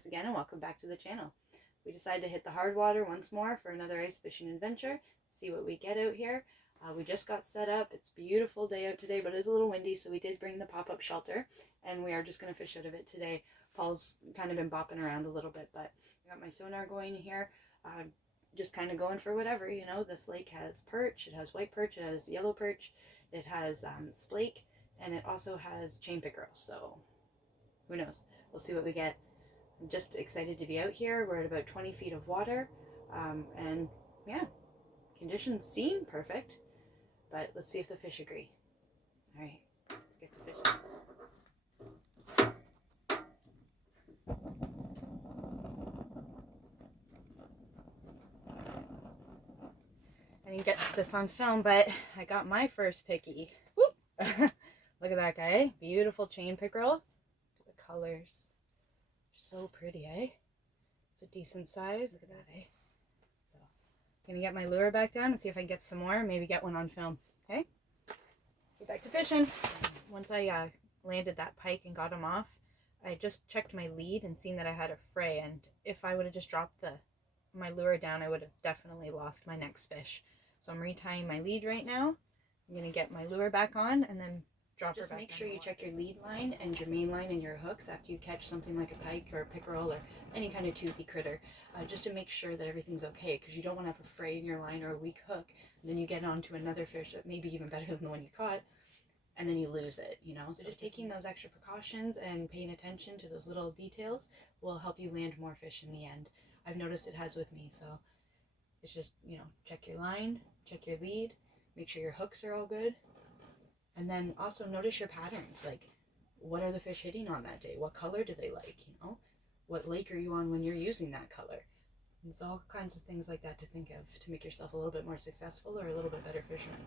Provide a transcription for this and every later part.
us again and welcome back to the channel. We decided to hit the hard water once more for another ice fishing adventure, see what we get out here. We just got set up. It's a beautiful day out today, but it is a little windy, so we did bring the pop-up shelter, and we are just going to fish out of it today. Paul's kind of been bopping around a little bit, but I got my sonar going here, just kind of going for whatever, you know. This lake has perch, it has white perch, it has yellow perch, it has splake, and it also has chain pickerel, so who knows. We'll see what we get. I'm just excited to be out here. We're at about 20 feet of water, and yeah, conditions seem perfect, but let's see if the fish agree. All right, let's get to fishing. I didn't get this on film, but I got my first picky. Whoop. Look at that guy, eh? Beautiful chain pickerel. The colors are so pretty, eh? It's a decent size. Look at that, eh? So I'm gonna get my lure back down and see if I can get some more, maybe get one on film. Okay, get back to fishing. Once I landed that pike and got him off, I just checked my lead and seen that I had a fray, and if I would have just dropped my lure down, I would have definitely lost my next fish. So I'm retying my lead right now. I'm gonna get my lure back on and then drop her back. Just make sure you check your lead line and your main line and your hooks after you catch something like a pike or a pickerel or any kind of toothy critter, just to make sure that everything's okay, because you don't want to have a fray in your line or a weak hook, and then you get onto another fish that may be even better than the one you caught, and then you lose it, you know. So just taking those extra precautions and paying attention to those little details will help you land more fish in the end. I've noticed it has with me, so it's just, you know, check your line, check your lead, make sure your hooks are all good, and then also notice your patterns. Like, what are the fish hitting on that day? What color do they like, you know? What lake are you on when you're using that color? And it's all kinds of things like that to think of to make yourself a little bit more successful or a little bit better fisherman.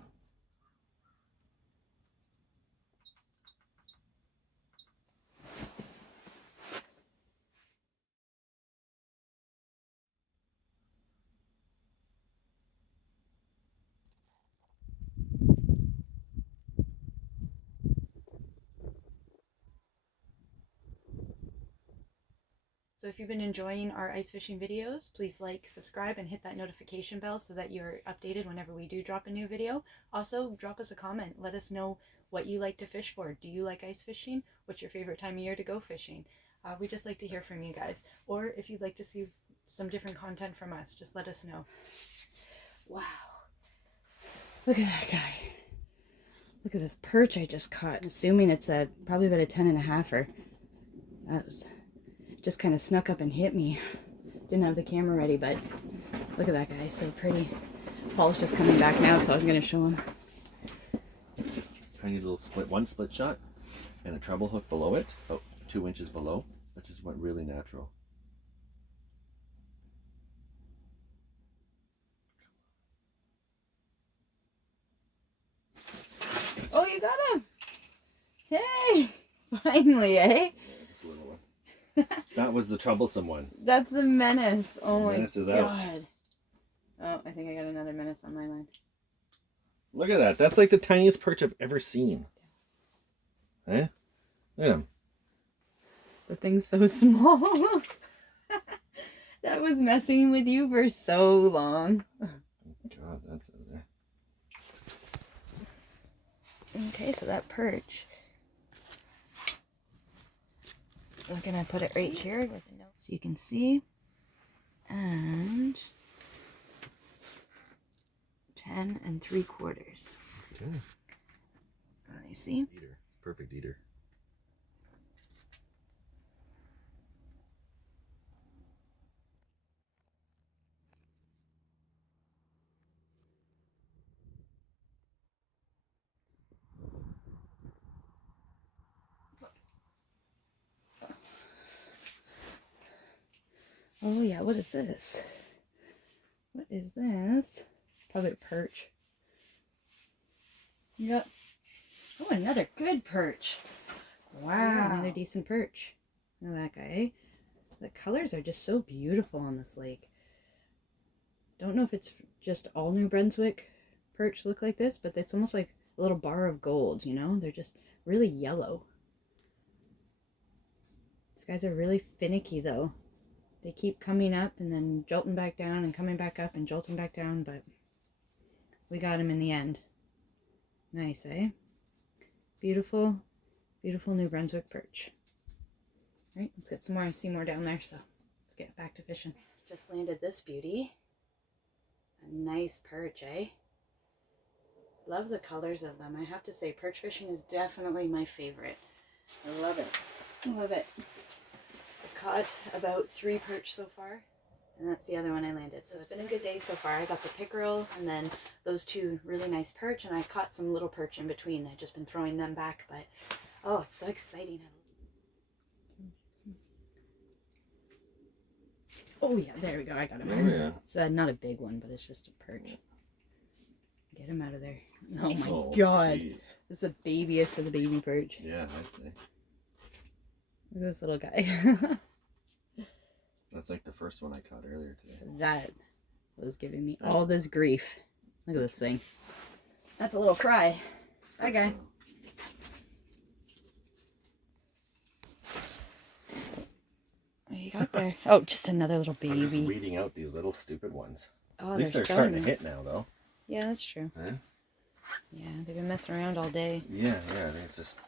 So if you've been enjoying our ice fishing videos, please like, subscribe, and hit that notification bell so that you're updated whenever we do drop a new video. Also, drop us a comment. Let us know what you like to fish for. Do you like ice fishing? What's your favorite time of year to go fishing? We just like to hear from you guys. Or if you'd like to see some different content from us, just let us know. Wow. Look at that guy. Look at this perch I just caught. I'm assuming it's probably about a 10.5-er. That was... just kind of snuck up and hit me. Didn't have the camera ready, but look at that guy, so pretty. Paul's just coming back now, so I'm going to show him. Tiny little one split shot and a treble hook below it, about 2 inches below, which is what really natural. Oh, you got him! Hey! Finally, eh? Just a little one. That was the troublesome one. That's the menace. Oh my god. Menace is out. Oh, I think I got another menace on my line. Look at that. That's like the tiniest perch I've ever seen. Eh? Look at him. The thing's so small. That was messing with you for so long. God, that's out there. Okay, so that perch. I'm gonna put it right here with the note so you can see. And 10 3/4. Okay. You see? Eater. Perfect eater. Oh yeah, what is this? What is this? Probably a perch. Yep. Oh, another good perch. Wow, another decent perch. Look at that guy. The colors are just so beautiful on this lake. Don't know if it's just all New Brunswick perch look like this, but it's almost like a little bar of gold, you know? They're just really yellow. These guys are really finicky though. They keep coming up and then jolting back down and coming back up and jolting back down, but we got them in the end. Nice, eh? Beautiful, beautiful New Brunswick perch. All right, let's get some more. I see more down there, so let's get back to fishing. Just landed this beauty. A nice perch, eh? Love the colors of them. I have to say, perch fishing is definitely my favorite. I love it. I love it. I've caught about 3 perch so far, and that's the other one I landed. So it's been a good day so far. I got the pickerel and then those 2 really nice perch, and I caught some little perch in between. I've just been throwing them back, but oh, it's so exciting. Oh yeah, there we go. I got him. Oh yeah. It's not a big one, but it's just a perch. Get him out of there. Oh my god. Geez. This is the babiest of the baby perch. Yeah, I'd say. Look at this little guy. That's like the first one I caught earlier today. That was giving me all this grief. Look at this thing. That's a little fry. Bye, guy. What do you got there? Oh, just another little baby. I'm just weeding out these little stupid ones. Oh, At least they're starting to hit now, though. Yeah, that's true. Huh? Yeah, they've been messing around all day. Yeah. It's just,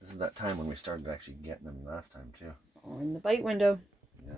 this is that time when we started actually getting them last time, too. Oh, in the bite window. Yeah.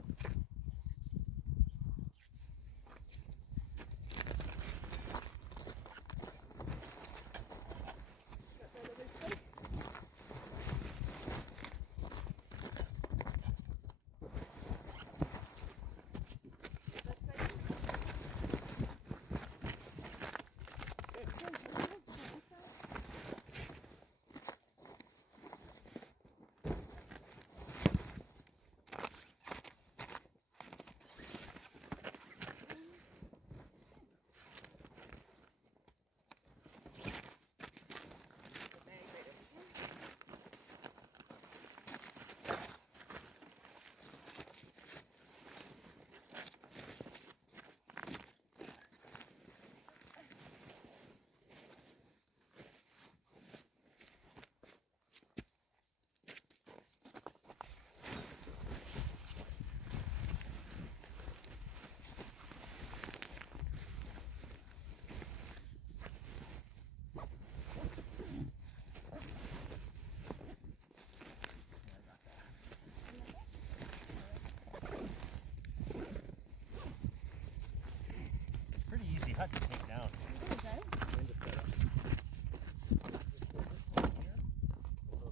Hut to take down. Throw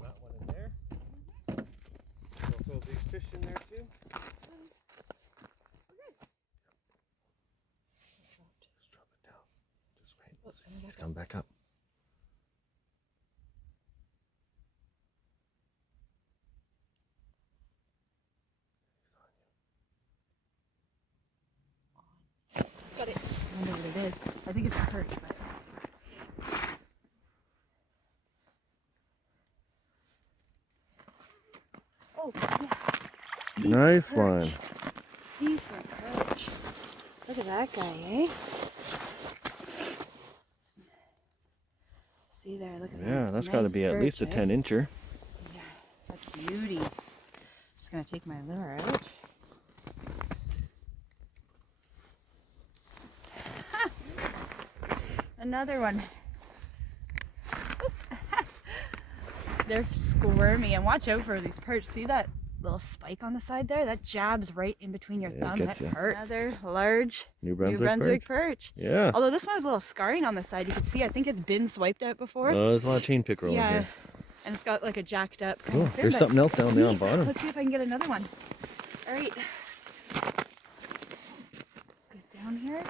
that one in there. We'll throw these fish in there too. Just drop it down. Just wait. Let's see. He's coming back up. Got it. I wonder what it is. I think it's a perch, but... Oh, yeah. Nice one. Decent perch. Look at that guy, eh? See there, look at that. Yeah, that's nice got to be at least a 10-incher. Yeah, that's beauty. Just gonna take my lure out. Another one. They're squirmy, and watch out for these perch. See that little spike on the side there? That jabs right in between your thumb. That hurts. Another large New Brunswick perch. Yeah. Although this one has a little scarring on the side. You can see, I think it's been swiped out before. Oh, there's a lot of chain pickerel in here. And it's got like a jacked up Oh, there's something else down there on bottom. Let's see if I can get another one. All right. Let's get down here.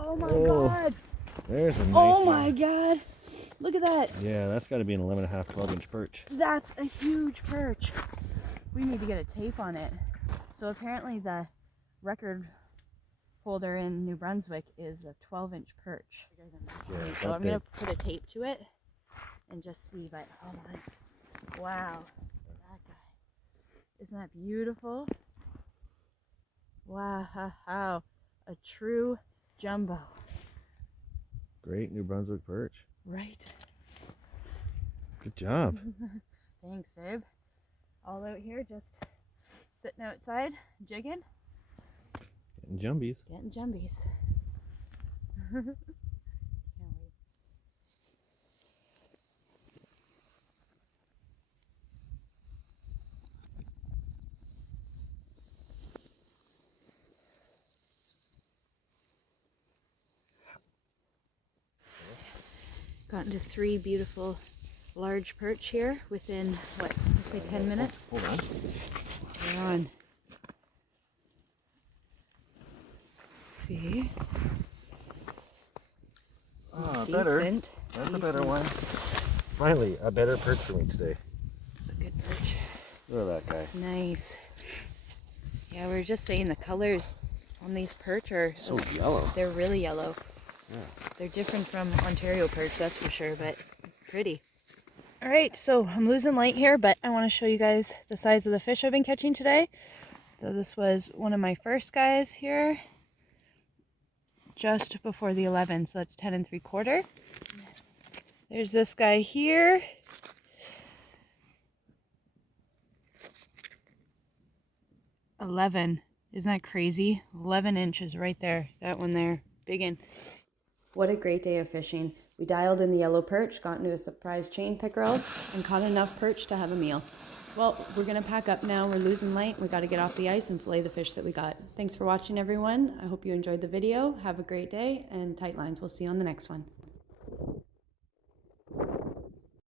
Oh my god. There's a nice Oh one. my god. Look at that. Yeah, that's got to be an 11.5, 12-inch perch. That's a huge perch. We need to get a tape on it. So apparently the record holder in New Brunswick is a 12-inch perch. Yeah, So I'm going to put a tape to it and just see, but hold on. Wow. That guy. Isn't that beautiful? Wow. A true jumbo. Great New Brunswick perch. Right. Good job. Thanks, babe. All out here, just sitting outside, jigging. Getting jumbies. Getting jumbies. Can't wait. Got into 3 beautiful large perch here within, what, let's say 10 minutes? Hold on. They're on. Let's see. Better. Decent. That's a better one. Finally, a better perch for me today. That's a good perch. Look at that guy. Nice. Yeah, we were just saying the colors on these perch are So yellow. They're really yellow. Yeah. They're different from Ontario perch, that's for sure, but pretty. All right, so I'm losing light here, but I want to show you guys the size of the fish I've been catching today. So this was one of my first guys here, just before the 11, so that's 10 3/4. There's this guy here. $11. Isn't that crazy? 11 inches right there. That one there. Big one. What a great day of fishing. We dialed in the yellow perch, got into a surprise chain pickerel, and caught enough perch to have a meal. Well, we're going to pack up now. We're losing light. We got to get off the ice and fillet the fish that we got. Thanks for watching, everyone. I hope you enjoyed the video. Have a great day, and tight lines. We'll see you on the next one.